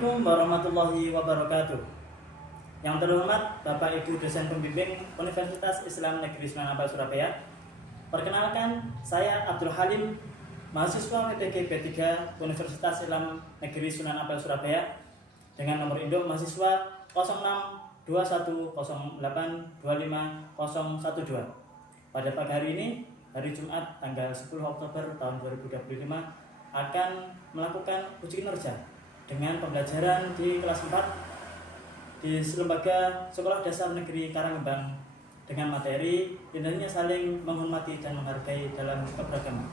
Assalamualaikum warahmatullahi wabarakatuh. Yang terhormat Bapak Ibu dosen pembimbing Universitas Islam Negeri Sunan Ampel Surabaya. Perkenalkan, saya Abdul Halim, mahasiswa PTG B3 Universitas Islam Negeri Sunan Ampel Surabaya dengan nomor induk mahasiswa 062108250012. Pada pagi hari ini, hari Jumat tanggal 10 Oktober tahun 2025 akan melakukan uji kinerja dengan pembelajaran di kelas 4 di Lembaga Sekolah Dasar Negeri Karangembang dengan materi indahnya saling menghormati dan menghargai dalam keberagaman.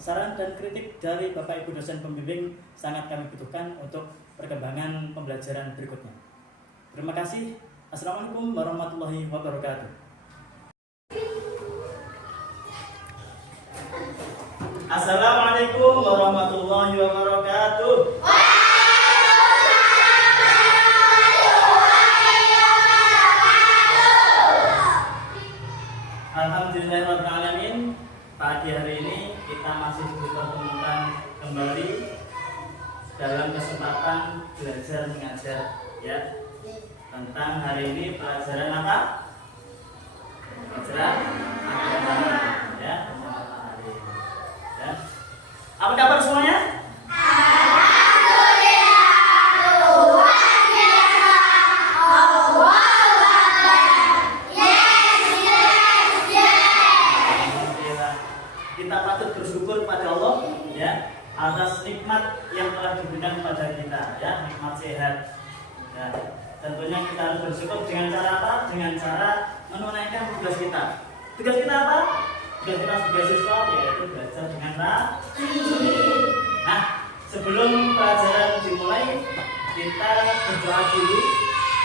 Saran dan kritik dari Bapak Ibu dosen pembimbing sangat kami butuhkan untuk perkembangan pembelajaran berikutnya. Terima kasih. Assalamualaikum warahmatullahi wabarakatuh. Assalamualaikum warahmatullahi wabarakatuh. Alhamdulillahirrahmanirrahim. Pagi hari ini kita masih dipertemukan kembali dalam kesempatan belajar mengajar, ya. Tentang hari ini pelajaran apa? Pelajaran agama, ya. Ya. Apa kabar semuanya? Kita patut bersyukur kepada Allah, ya, atas nikmat yang telah diberikan kepada kita, ya, nikmat sehat. Ya, tentunya kita harus bersyukur dengan cara apa? Dengan cara menunaikan tugas kita. Tugas kita apa? Tugas kita sebagai siswa yaitu belajar dengan rajin. Nah, sebelum pelajaran dimulai, kita berdoa dulu,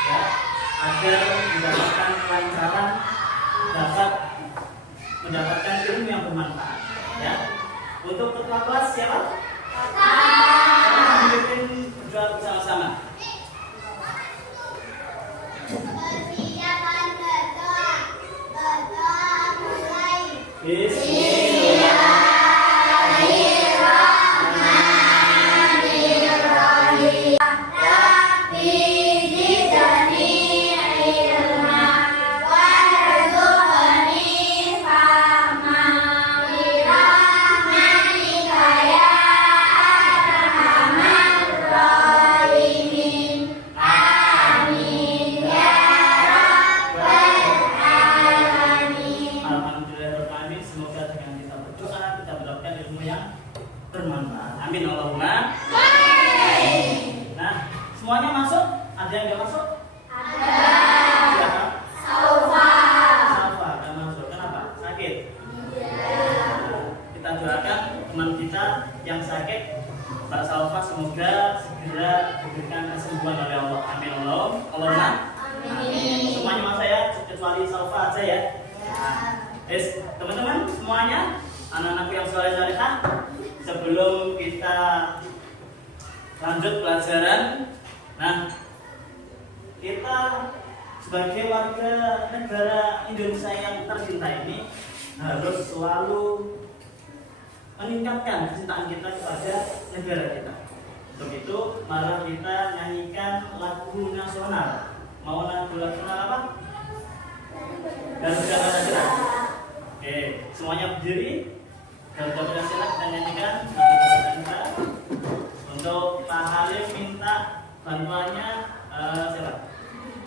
ya, agar mendapatkan kelancaran, dapat mendapatkan ilmu yang bermanfaat, ya. Untuk ketua kelas siapa? Kita berdoa bersama-sama. Amin Allahumma. Nah, semuanya masuk? Ada yang nggak masuk? Ada. Siapa? Salva. Salva nggak masuk. Kenapa? Sakit? Iya. Kita doakan teman kita yang sakit, Mbak Salva, semoga segera diberikan kesembuhan oleh Allah. Amin Allahumma. Amin. Semuanya masuk ya, kecuali Salva aja ya. Teman-teman semuanya, anak-anakku yang soleh-solehah, sebelum kita lanjut pelajaran, nah, kita sebagai warga negara Indonesia yang tercinta ini harus selalu meningkatkan kecintaan kita kepada negara kita. Untuk itu, mari kita nyanyikan lagu nasional. Mau lagu nasional apa? Garuda Pancasila. Oke, semuanya berdiri. Garuda Pancasila kita nyanyikan. Untuk Pak Halim minta bantuannya siapa?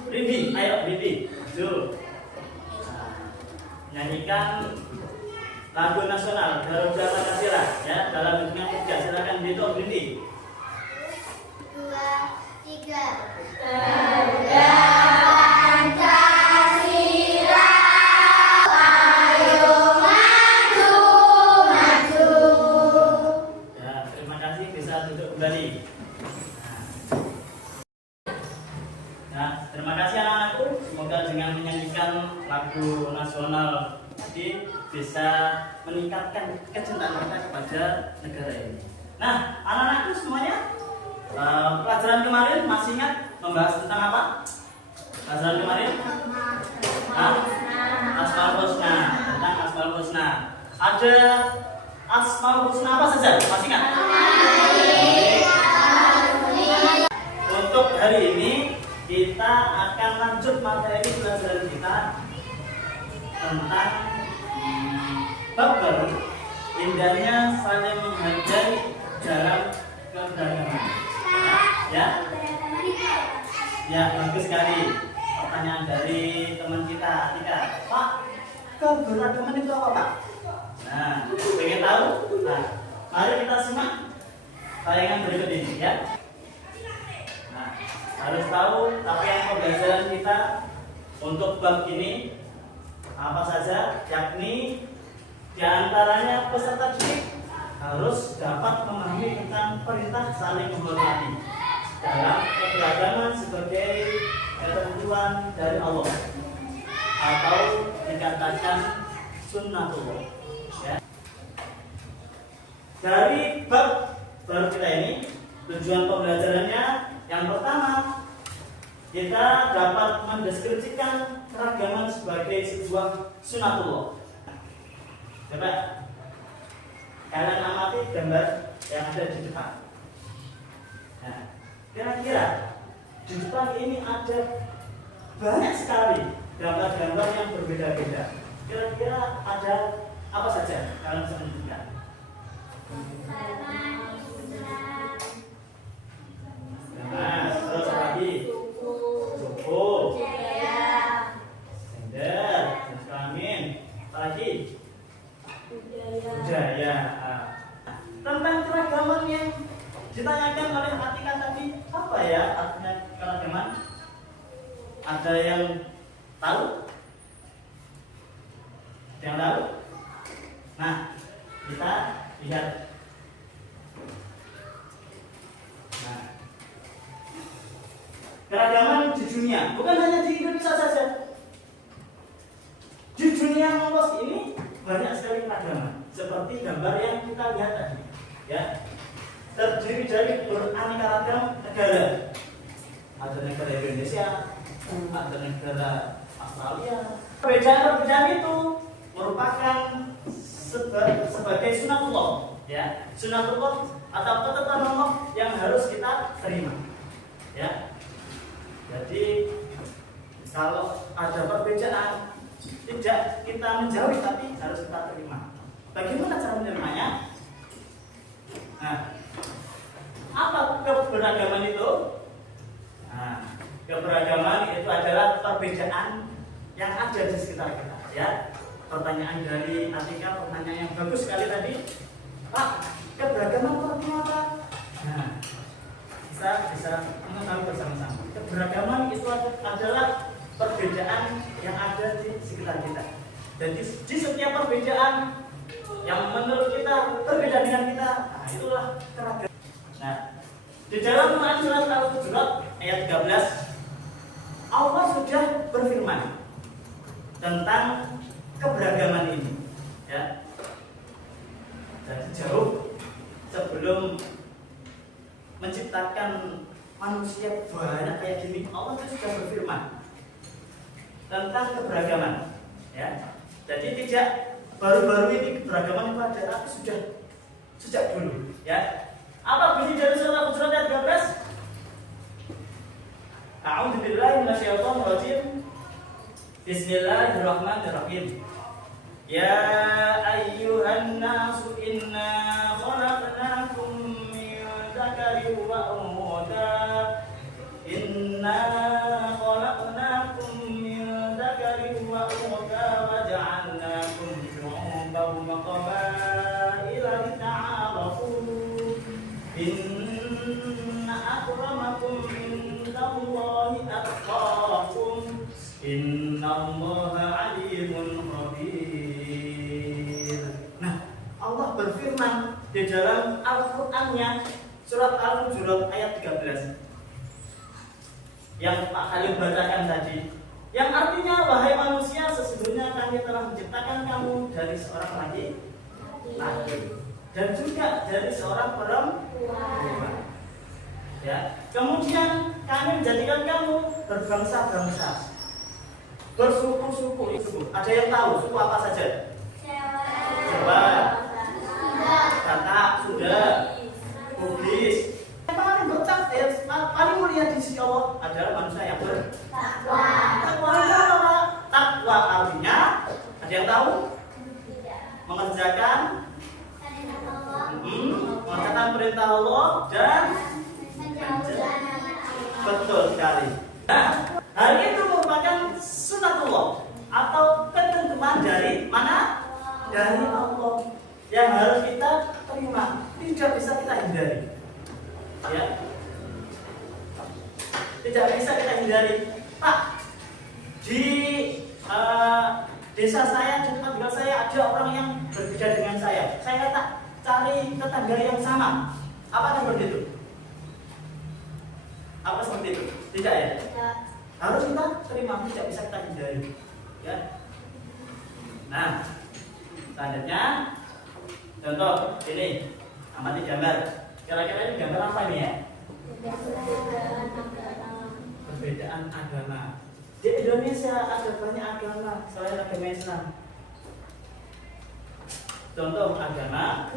Ridi, ayo Ridi, Zul. Nyanyikan lagu nasional Garuda Pancasila, ya, dalam bentuk yang tiga. Silakan dihitung Ridi. 2, 3. Garuda Pancasila, ayo maju, maju. Ya, terima kasih, bisa duduk kembali. Nah, terima kasih anak-anakku. Semoga dengan menyanyikan lagu nasional tadi bisa meningkatkan kecintaan kita kepada negara ini. Nah, anak-anakku semuanya, pelajaran kemarin masih ingat membahas tentang apa? Pelajaran kemarin? Asmaul Husna, tentang Asmaul Husna. Ada Asmaul Husna apa saja? Masih ingat? untuk hari ini kita akan lanjut materi pelajaran kita tentang bab baru, indahnya saling menghargai dalam keberagaman. Ya, ya bagus sekali. Pertanyaan dari teman kita Atika, Pak, keberagaman itu apa, Pak? Nah, pengen tahu? Nah, mari kita simak tayangan berikut ini ya. Nah, harus tahu apa yang pembelajaran kita untuk bab ini apa saja, yakni diantaranya peserta didik harus dapat memahami tentang perintah saling menghormati dalam keberagaman sebagai ketentuan dari Allah atau dikatakan sunnatullah. Ya. Dari bab baru kita ini, tujuan pembelajarannya yang pertama, kita dapat mendeskripsikan keragaman sebagai sebuah sunnatullah. Coba kalian amati gambar yang ada di depan. Nah, kira-kira di depan ini ada banyak sekali gambar-gambar yang berbeda-beda. Kira-kira ada apa saja? Kalian bisa menunjukkan. Nah, terus lagi suku, gender, jenis kelamin, apa lagi? Budaya. Tentang keragaman yang ditanyakan oleh Atika tadi, apa ya artinya keragaman? Ada yang tahu? Yang tahu? Nah, kita lihat. Nah, keragaman di dunia, bukan hanya di Indonesia saja. Di dunia luas ini banyak sekali keragaman, seperti gambar yang kita lihat tadi. Ya, terdiri dari beraneka ragam negara. Ada negara Indonesia, ada negara Australia. Perbedaan-perbedaan itu merupakan sebagai sunatullah, ya, sunatullah atau ketetapan Allah yang harus kita terima. Ya, jadi kalau ada perbedaan tidak kita menjauhi, tapi harus kita terima. Bagaimana cara menerimanya? Nah, apa keberagaman itu? Nah, keberagaman itu adalah perbedaan yang ada di sekitar kita. Ya, pertanyaan dari Atika, pertanyaan yang bagus sekali tadi. Pak, keberagaman itu artinya apa? Nah, bisa mengetahui bersama-sama. Keberagaman itu adalah perbedaan yang ada di sekitar kita. Dan di setiap perbedaan yang menurut kita berbeda dengan kita, nah itulah keragaman. Nah, di dalam Quran surat Al-Hujurat ayat 13, Allah sudah berfirman tentang keberagaman ini. Ya, jadi jauh sebelum menciptakan manusia banyak kayak gini, Allah itu sudah berfirman tentang keberagaman. Ya, jadi tidak baru-baru ini keberagaman itu ada, tapi sudah sejak dulu. Ya, apa bunyi dari surat Al-Hujurat ayat 13? A'udzubillahi minasyaitonirrajim. Bismillahirrahmanirrahim. Ya ayyuhan nasu inna khalaqnakum min dzakarin wa untha. Inna khalaqnakum min dzakarin wa untha wa ja'alnakum syu'uban wa qabaila lita'arafu. Inna akramakum indallahi atqakum. Innallaha alimun khabir. Nah, Allah berfirman di dalam Al-Qur'annya surat Al-Hujurat ayat 13 yang Pak Khalil bacakan tadi, yang artinya, wahai manusia, sesungguhnya kami telah menciptakan kamu dari seorang laki dan juga dari seorang perempuan. Ya, kemudian kami menjadikan kamu berbangsa-bangsa, bersuku-suku. Ada yang tahu suku apa saja? Jawa, Batak, Sunda, Bugis. Paling mulia di sini Allah adalah manusia yang Takwa. bertakwa. Apa? Takwa artinya ada yang tahu? Mengerjakan mengerjakan perintah Allah dan betul sekali. Nah, hal itu merupakan sunatullah atau ketentuan dari mana? Dari Allah yang harus kita terima, tidak bisa kita hindari. Ya, tidak bisa kita hindari. Pak, di desa saya, di tempat tinggal saya ada orang yang berbeda dengan saya tak cari tetangga yang sama. Apakah seperti itu? Apa seperti itu? Tidak ya? Harus kita terima, tidak bisa kita hindari. Ya. Nah, selanjutnya contoh ini, amati gambar. Kira-kira ini gambar apa ini ya? Perbedaan agama. Di Indonesia ada banyak agama selain agama Islam. Contoh agama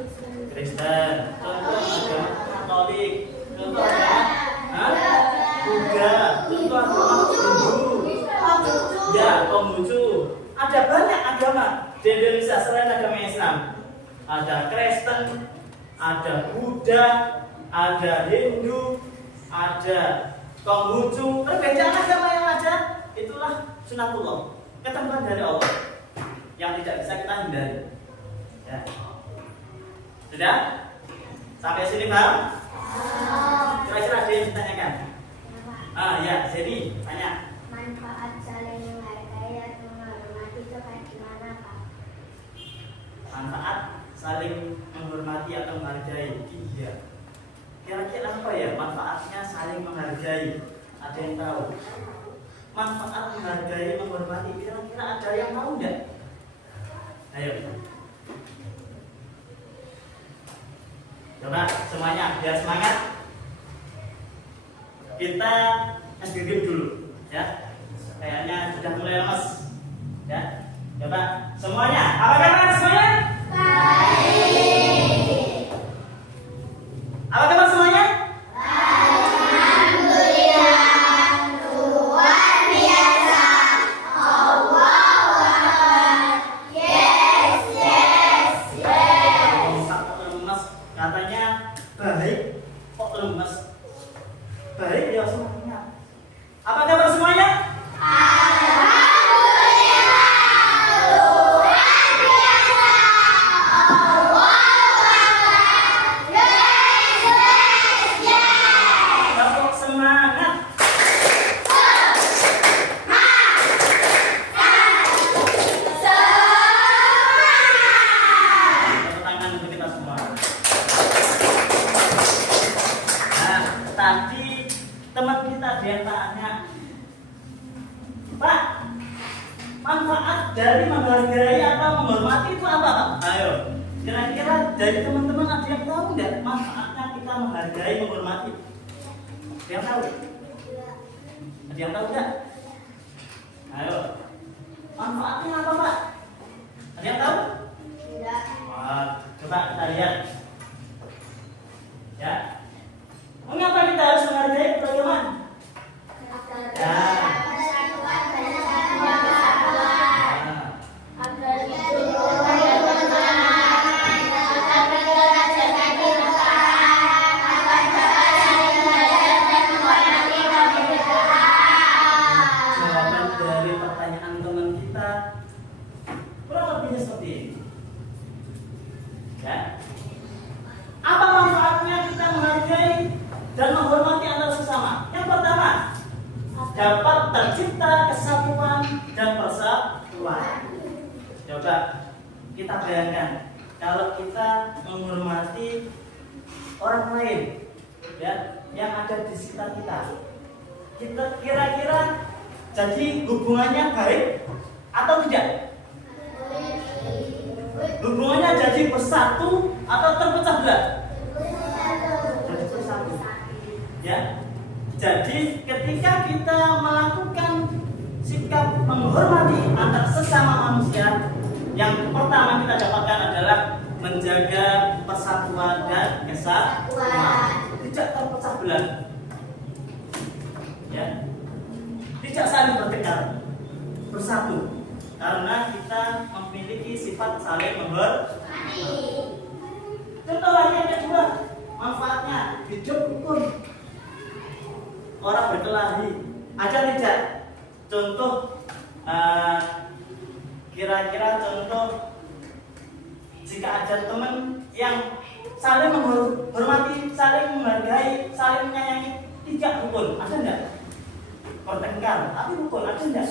Kristen, contoh agama Katolik, contoh agama Buddha, contoh agama Hindu, ya Konghucu. Ada banyak agama di Indonesia selain agama Islam. Ada Kristen, ada Buddha, ada Hindu, ada Konghucu. Perbedaan agama yang ada itulah sunatullah, ketentuan dari Allah yang tidak bisa kita hindari. Ya. Sudah? Sampai sini paham? Kira-kira ada yang ditanyakan? Ya, jadi tanya. Manfaat saling menghargai dan menghormati itu kayak gimana, Pak? Manfaat saling menghormati atau menghargai. Iya. Kira-kira apa ya manfaatnya saling menghargai? Ada yang tahu? Manfaat menghargai, menghormati, kira-kira ada yang tahu nggak? Ayo. Coba semuanya biar semangat. Kita SBB dulu, ya. Kayaknya sudah mulai lemes, ya. Coba semuanya. Apa kabar semuanya? Baik. Apa kabar semuanya? Baik ya semuanya. Apa kabar semuanya? Tepuk semangat. Tepuk tangan untuk kita semua. Nah, tadi teman kita dia tanya, Pak, manfaat dari menghargai atau menghormati itu apa, Pak? Ayo, kira-kira dari teman-teman ada yang tahu nggak manfaatnya kita menghargai, menghormati? Ada yang tahu? Ada yang tahu nggak? Ayo, manfaatnya apa, Pak? Ada yang tahu? Tidak. Coba kita lihat. Ya. Mengapa kita harus menghargai teman-teman? Jawaban dari pertanyaan teman kita kurang lebihnya seperti ini. Ya. Apa manfaatnya kita menghargai dan menghormati antar sesama? Yang pertama, dapat tercipta kesatuan dan persatuan. Coba kita bayangkan kalau kita menghormati orang lain, ya, yang ada di sekitar kita. Kita kira-kira jadi hubungannya baik atau tidak? Hubungannya jadi bersatu atau terpecah belah? Jadi bersatu. Ya. Jadi ketika kita melakukan sikap menghormati antar sesama manusia, yang pertama kita dapatkan adalah menjaga persatuan dan kesatuan, tidak terpecah belah. Ya. tidak saling bertengkar, bersatu, karena kita memiliki sifat saling menghormati. Contoh lagi yang kedua, manfaatnya hidup rukun, orang berkelahi. Ada tidak contoh, kira-kira contoh jika ada teman yang saling menghormati, saling menghargai, saling menyayangi, tidak rukun, ada tidak? Bertengkar, tapi rukun ada tidak?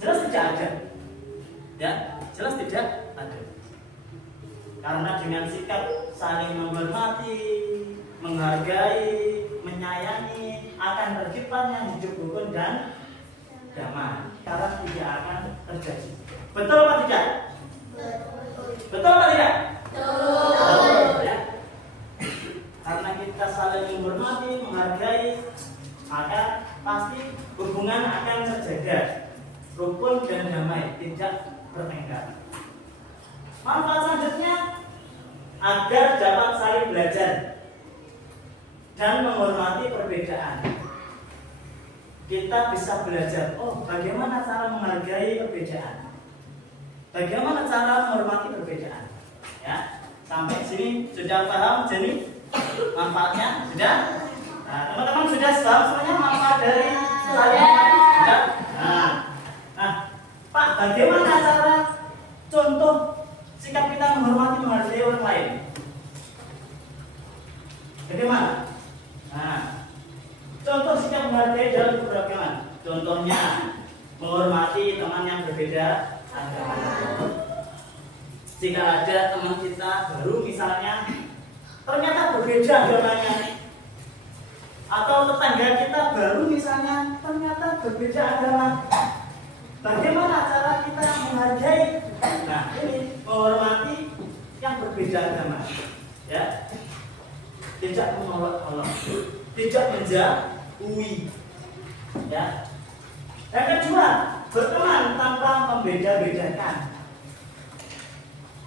Jelas tidak ada. Ya, jelas tidak ada. Karena dengan sikap saling menghormati, menghargai, menyayangi, akan terciptanya hidup rukun dan damai. Karena tidak akan terjadi. Betul apa tidak? Betul apa tidak? Betul. Ya. Karena kita saling menghormati, menghargai, maka pasti hubungan akan terjaga, rukun dan damai, tidak bertengkar. Manfaat selanjutnya agar dapat saling belajar dan menghormati perbedaan. Kita bisa belajar, oh bagaimana cara menghargai perbedaan, bagaimana cara menghormati perbedaan. Ya, sampai sini sudah paham jadi manfaatnya? Sudah? Nah, teman-teman sudah paham semuanya manfaat dari saling menghormati? Sudah? Nah, Pak, bagaimana cara contoh sikap kita menghormati, menghargai orang lain? Bagaimana? Nah, contoh sikap menghargai dalam keberagaman. Contohnya menghormati teman yang berbeda agama. Jika ada teman kita baru misalnya ternyata berbeda agamanya, atau tetangga kita baru misalnya ternyata berbeda agama, bagaimana cara kita menghargai? Nah, ini menghormati yang berbeda agama, ya, tidak menolak-olok, tidak menjauhi, ya. Yang kedua, berteman tanpa membeda-bedakan.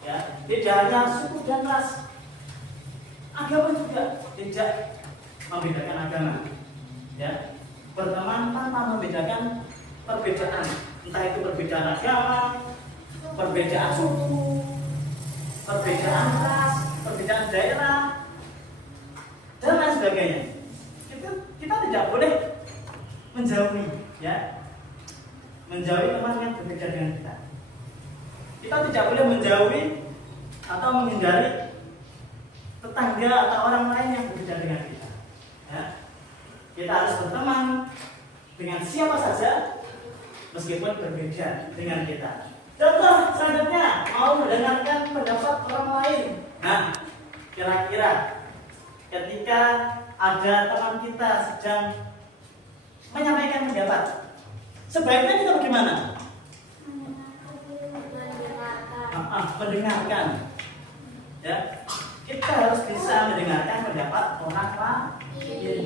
Ya, tidak hanya suku dan ras, agama juga tidak membedakan agama. Ya, berteman tanpa membedakan perbedaan, entah itu perbedaan agama, perbedaan suku, perbedaan ras, perbedaan daerah, dan lain sebagainya. Kita tidak boleh menjauhi, ya, menjauhi teman yang berbeda dengan kita. Kita tidak boleh menjauhi atau menghindari tetangga atau orang lain yang berbeda dengan kita. Ya. Kita harus berteman dengan siapa saja meskipun berbeda dengan kita. Contoh selanjutnya, mau mendengarkan pendapat orang lain. Nah, kira-kira ketika ada teman kita sedang menyampaikan pendapat, sebaiknya kita bagaimana? Mendengarkan, ya, kita harus bisa mendengarkan pendapat orang lain.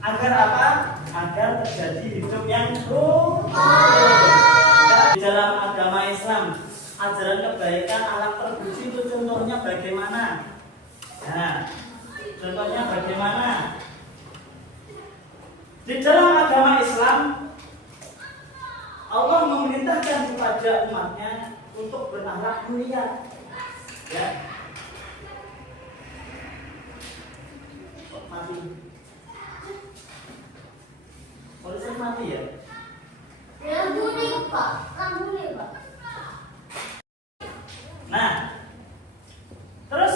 Agar apa? Agar terjadi hidup yang rukun. Di dalam agama Islam, ajaran kebaikan alam terpuji itu contohnya bagaimana? Nah, contohnya bagaimana? Di dalam agama Islam, Allah memerintahkan kepada umatnya untuk berakhlak mulia, ya. Mati. Polisi mati ya? Lampu nih Pak. Nah, terus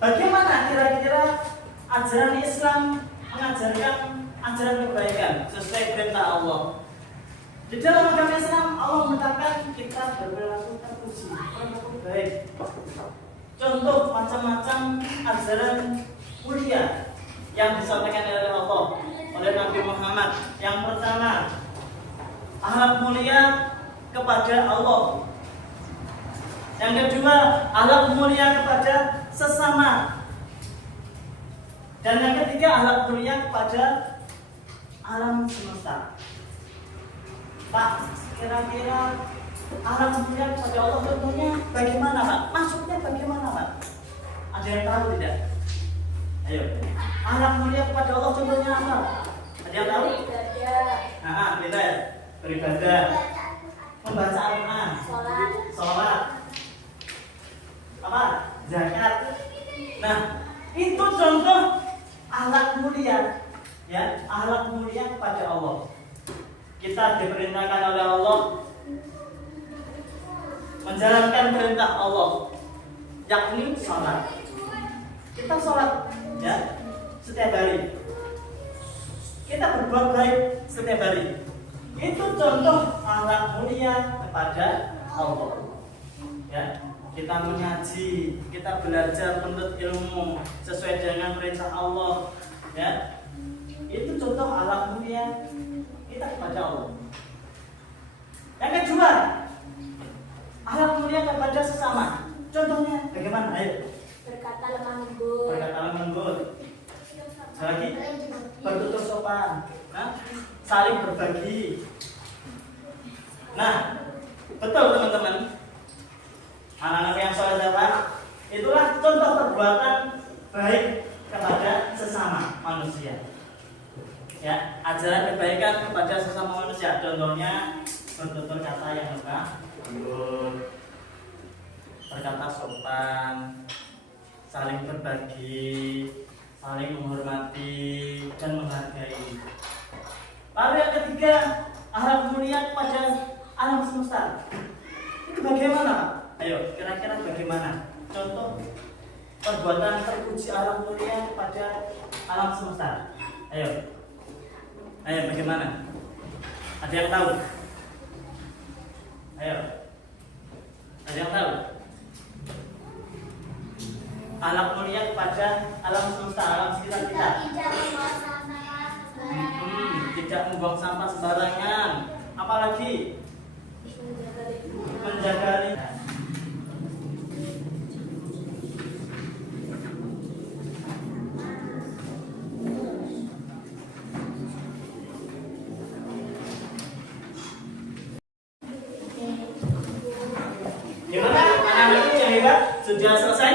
bagaimana kira-kira ajaran Islam mengajarkan ajaran kebaikan sesuai perintah Allah? Di dalam agama Islam, Allah menetapkan kita berperilaku terpuji, berlaku baik. Contoh macam-macam ajaran mulia yang disampaikan oleh Allah, oleh Nabi Muhammad. Yang pertama, akhlak mulia kepada Allah. Yang kedua, akhlak mulia kepada sesama. Dan yang ketiga, akhlak mulia kepada alam semesta. Pak, kira-kira akhlak mulia kepada Allah contohnya bagaimana, Pak? Maksudnya bagaimana, Pak? Ada yang tahu tidak? Ayo. Akhlak mulia kepada Allah contohnya apa? Ada yang tahu? Beda ya. beribadah, membaca Al-Quran, sholat, apa? Zakat. Nah, itu contoh akhlak mulia, ya, akhlak mulia kepada Allah. Kita diperintahkan oleh Allah menjalankan perintah Allah, yakni sholat. Kita sholat, ya, setiap hari. Kita berbuat baik setiap hari. Itu contoh akhlak mulia kepada Allah. Ya, kita mengaji, kita belajar menuntut ilmu sesuai dengan perintah Allah. Ya, itu contoh akhlak mulia kita kepada Allah. Yang kedua, akhlak mulia kepada sesama. Contohnya bagaimana? Ayo. Berkata lemah lembut. Berkata lemah lembut. Lagi bertutur sopan. Nah, saling berbagi. Nah, betul teman-teman. Anak-anak yang soleh, itulah contoh perbuatan baik kepada sesama manusia. Ya, ajaran kebaikan kepada sesama manusia. Contohnya bertutur kata yang lemah lembut, berkata sopan, saling berbagi, saling menghormati dan menghargai. Lalu yang ketiga, akhlak mulia kepada alam semesta. Itu bagaimana? Ayo, kira-kira bagaimana contoh perbuatan terpuji akhlak mulia kepada alam semesta? Ayo, ayo bagaimana? Ada yang tahu? Ayo, ada yang tahu? Akhlak mulia kepada alam semesta, alam sekitar kita. Tidak membuang sampah sembarangan. Apalagi menjaga lingkungan. Gimana? Anak-anak yang hebat sudah selesai?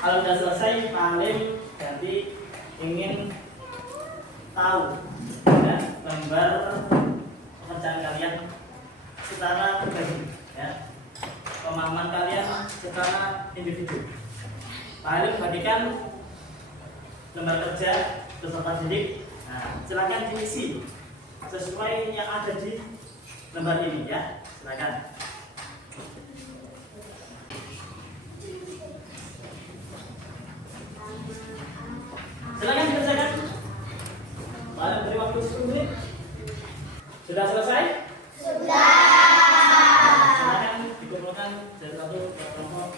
Kalau sudah selesai, paling jadi ingin tahu ya, gambar pekerjaan kalian secara pribadi, ya, pemahaman kalian secara individu. Paling bagikan lembar kerja peserta didik. Nah, silakan diisi sesuai yang ada di lembar ini, ya. Silakan. Silakan dikerjakan. Paling beri waktu 10 menit. Sudah selesai? Sudah. Silakan dikumpulkan dari satu ke kelompok.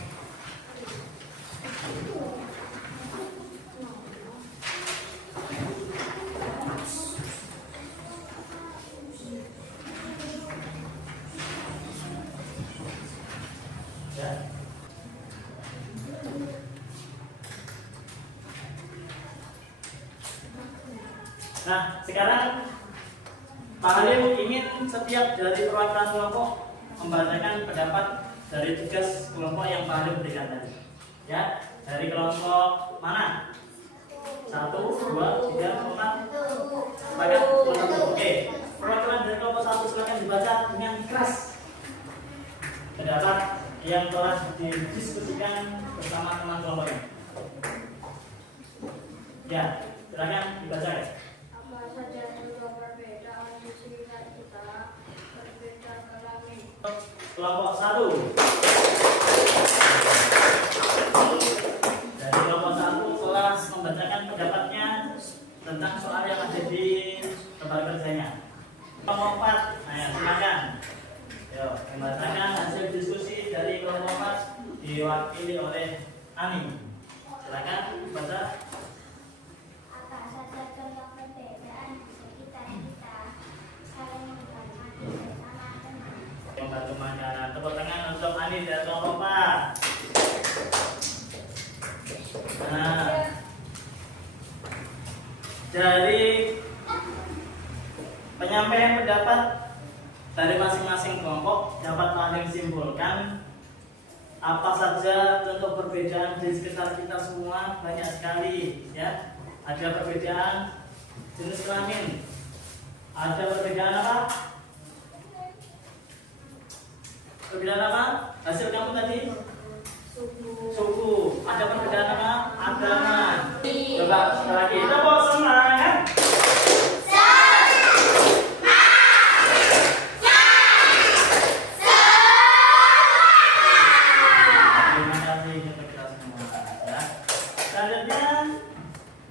Ya. Nah, sekarang Pak Halim ingin setiap dari perwakilan kelompok membacakan pendapat dari tugas kelompok yang Pak Halim berikan tadi. Ya, dari kelompok mana? 1, 2, 3, 4. Sepakat? Oke. Perwakilan dari kelompok 1 silakan dibaca dengan keras pendapat yang telah didiskusikan bersama teman kelompoknya. Ya, silakan dibaca. Apa saja contoh perbedaan di sekitar kita? Berbeda kelamin. Kelompok 1. Dari kelompok 1 telah membacakan pendapatnya tentang soal yang ada di lembar kerjanya. Kelompok 4, nah silakan. Yo, membacakan hasil diskusi dari kelompok 4 diwakili oleh Ani. Silakan baca. Apa saja contoh perbedaan di sekitar kita? Saling menghormati bersama teman. Membantu makanan. Tepuk tangan untuk Ani dan kelompok 4. Nah, dari penyampaian pendapat dari masing-masing kelompok dapat paling simpulkan apa saja contoh perbedaan di sekitar kita semua banyak sekali, ya. Ada perbedaan jenis kelamin, Ada perbedaan apa? Perbedaan apa? Hasil kamu tadi? Suku. Ada perbedaan apa? Agama. Coba sekali lagi. Tepuk semangat.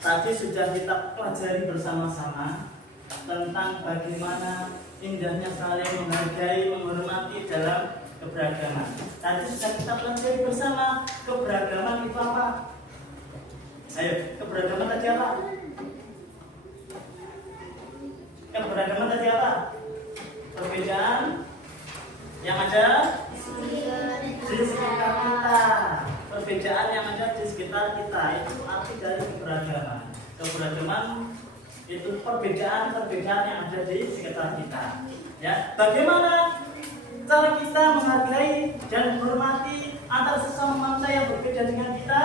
Tadi sudah kita pelajari bersama-sama tentang bagaimana indahnya saling menghargai, menghormati dalam keberagaman. Tadi sudah kita pelajari bersama keberagaman itu apa? Ayo, keberagaman tadi apa? Keberagaman tadi apa? Perbedaan yang ada di sekitar kita. Perbedaan yang ada di sekitar kita itu arti dari keberagaman. Keberagaman itu perbedaan-perbedaan yang ada di sekitar kita. Ya, bagaimana cara kita menghargai dan menghormati antar sesama manusia yang berbeda dengan kita?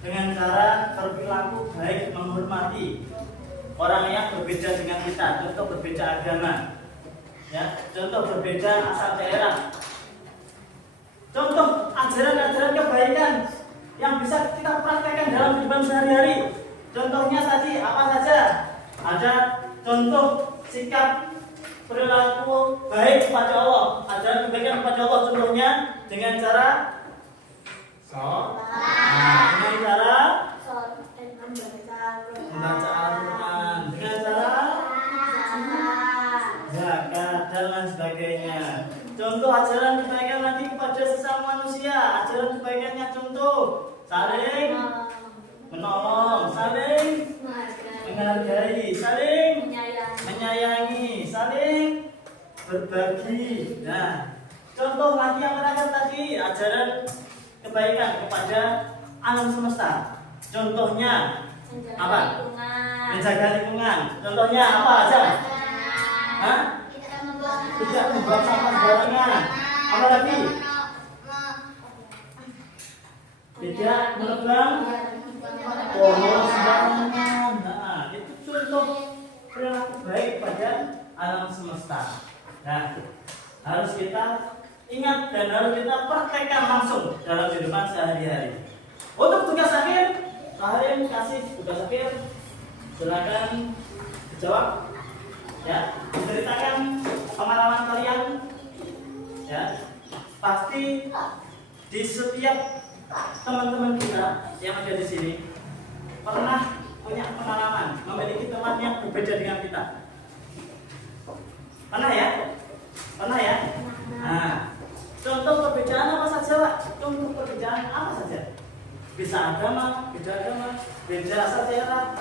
Dengan cara berperilaku baik, menghormati orang yang berbeda dengan kita. Contoh berbeda agama, ya, contoh berbeda asal daerah. Contoh ajaran-ajaran kebaikan yang bisa kita praktekkan dalam kehidupan sehari-hari. Contohnya tadi apa saja? Ada contoh sikap perilaku baik kepada Allah, ajaran kebaikan kepada Allah. Contohnya dengan cara dengan cara membaca Al-Quran, dengan cara zakat dan lain sebagainya. Contoh ajaran kebaikan lagi kepada sesama manusia. Ajaran kebaikannya contoh saling menolong, saling menghargai, saling menyayangi, saling berbagi. Nah, contoh lagi yang terakhir tadi ajaran kebaikan kepada alam semesta. Contohnya apa? Menjaga lingkungan. Contohnya apa aja? Hah? Tidak membuang sampah sembarangan. Apa lagi? Tidak menebang pohon sembarangan. Nah, itu contoh perilaku baik pada alam semesta. Nah, harus kita ingat dan harus kita praktekkan langsung dalam kehidupan sehari-hari. Untuk tugas akhir, Harim kasih tugas akhir. Silakan dijawab. Ya, ceritakan pengalaman kalian. Ya, pasti di setiap teman-teman kita yang ada di sini pernah punya pengalaman memiliki teman yang berbeda dengan kita. Pernah ya? Pernah ya? Nah, contoh perbedaan apa saja, Pak? Contoh perbedaan apa saja? Bisa agama, beda asal daerah,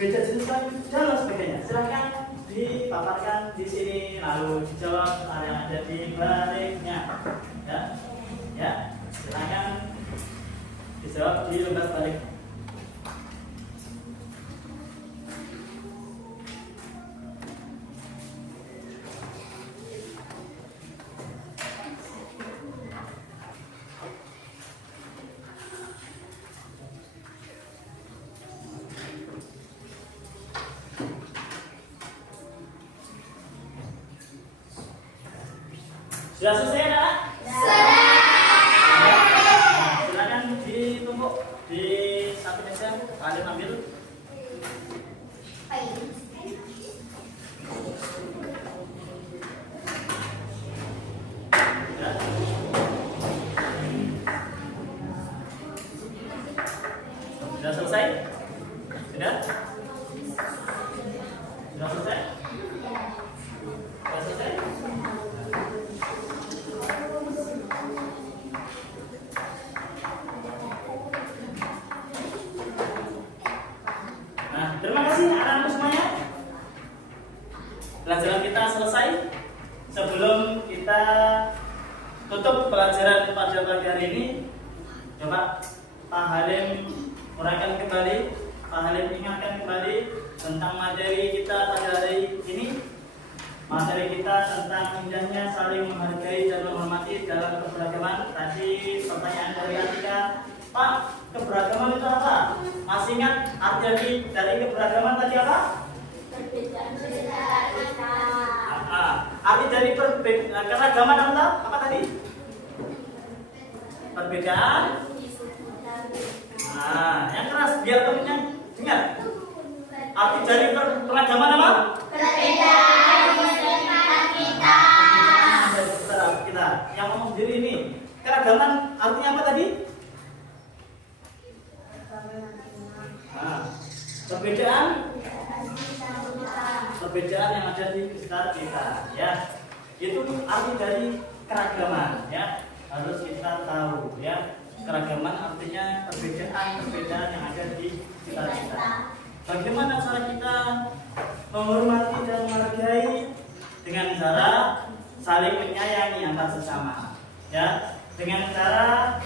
beda jenis kelamin dan lain sebagainya. Silakan dipaparkan di sini lalu dijawab yang ada di baliknya. Ya, silakan dijawab di lembar balik. Sudah selesai, Kak? Sudah. Nah, silakan ditumpuk di satu meja. Kalian ambil. Sudah selesai? Sudah? Sudah selesai? Sudah selesai? Terima kasih anak-anak semuanya. Pelajaran kita selesai. Sebelum kita tutup pelajaran pada pagi hari ini, coba Pak Halim uraikan kembali, Pak Halim ingatkan kembali tentang materi kita pada hari ini. Materi kita tentang indahnya saling menghargai dan menghormati dalam keberagaman. Tadi pertanyaan dari Atika, Pak, keberagaman itu apa? Masih ingat arti dari keberagaman tadi apa? Perbedaan keragaman apa tadi? Perbedaan. Nah, yang keras biar temennya dengar. Arti dari keragaman apa? Perbedaan kita. Kita yang ngomong sendiri ini. Keragaman artinya apa tadi? Nah, perbedaan yang ada di sekitar kita, ya. Itu arti dari keragaman, ya. Harus kita tahu, ya. Keragaman artinya perbedaan yang ada di sekitar kita. Bagaimana cara kita menghormati dan menghargai? Dengan cara saling menyayangi antar sesama, ya. Dengan cara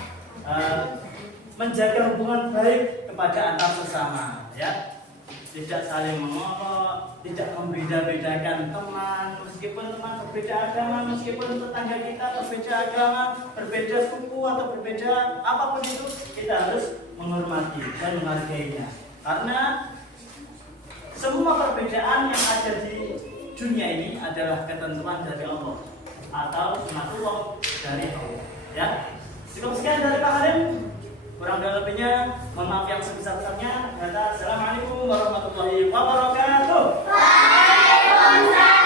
menjaga hubungan baik kepada antar sesama, ya. Tidak saling mengolok, tidak membeda-bedakan teman, meskipun teman berbeda agama, meskipun tetangga kita berbeda agama, berbeda suku atau berbeda apapun itu, kita harus menghormati dan menghargainya. Karena semua perbedaan yang ada di dunia ini adalah ketentuan dari Allah atau sunatullah dari Allah, ya. Cukup sekian dari Pak Harim. Kurang dan lebihnya, mohon maaf yang sebesar-besarnya. Assalamualaikum warahmatullahi wabarakatuh. Waalaikumsalam.